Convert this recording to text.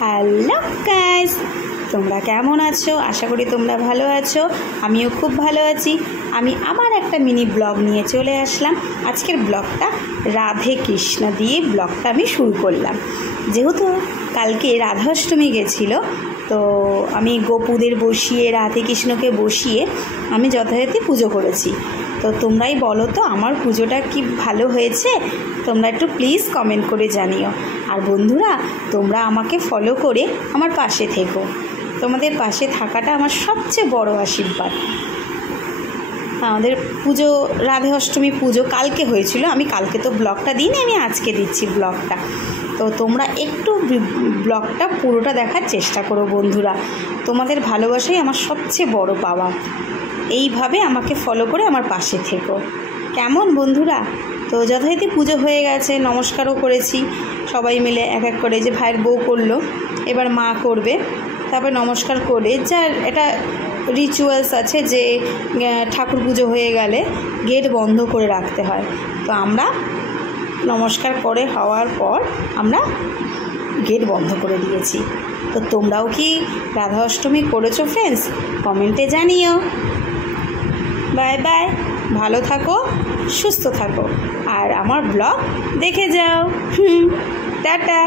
Hello guys, তোমরা কেমন আছো? আশা করি তোমরা ভালো আছো। আমিও খুব ভালো আছি। আমি আবার একটা মিনি ব্লগ নিয়ে চলে আসলাম। আজকের ব্লগটা রাধে কৃষ্ণ দিয়ে ব্লগটা আমি শুরু করলাম। যেহেতু কালকে রাধাষ্টমী গেছিলো, তো আমি গোপুদের বসিয়ে রাধে কৃষ্ণকে বসিয়ে আমি যথারীতি পুজো করেছি। তো তোমরাই বলো তো আমার পুজোটা কি ভালো হয়েছে? তোমরা একটু প্লিজ কমেন্ট করে জানিও। আর বন্ধুরা, তোমরা আমাকে ফলো করে আমার পাশে থেকো। তোমাদের পাশে থাকাটা আমার সবচেয়ে বড় আশীর্বাদ। আমাদের পুজো রাধে অষ্টমী পুজো কালকে হয়েছিল। আমি কালকে তো ব্লগটা দিইনি, আমি আজকে দিচ্ছি ব্লগটা। তো তোমরা একটু ব্লগটা পুরোটা দেখার চেষ্টা করো বন্ধুরা। তোমাদের ভালোবাসাই আমার সবচেয়ে বড় পাওয়া। এইভাবে আমাকে ফলো করে আমার পাশে থেকো, কেমন বন্ধুরা? তো যথারীতি পুজো হয়ে গেছে, নমস্কারও করেছি সবাই মিলে এক এক করে। যে ভাইয়ের বউ করলো, এবার মা করবে। তারপর নমস্কার করে, যার এটা রিচুয়ালস আছে যে ঠাকুর পুজো হয়ে গেলে গেট বন্ধ করে রাখতে হয়। তো আমরা নমস্কার করে হওয়ার পর আমরা গেট বন্ধ করে দিয়েছি। তো তোমরাও কি রাধা অষ্টমী করেছো ফ্রেন্ডস? কমেন্টে জানিও। বাই বাই, ভালো থাকো, সুস্থ থাকো, আর আমার ব্লগ দেখে যাও। টাটা।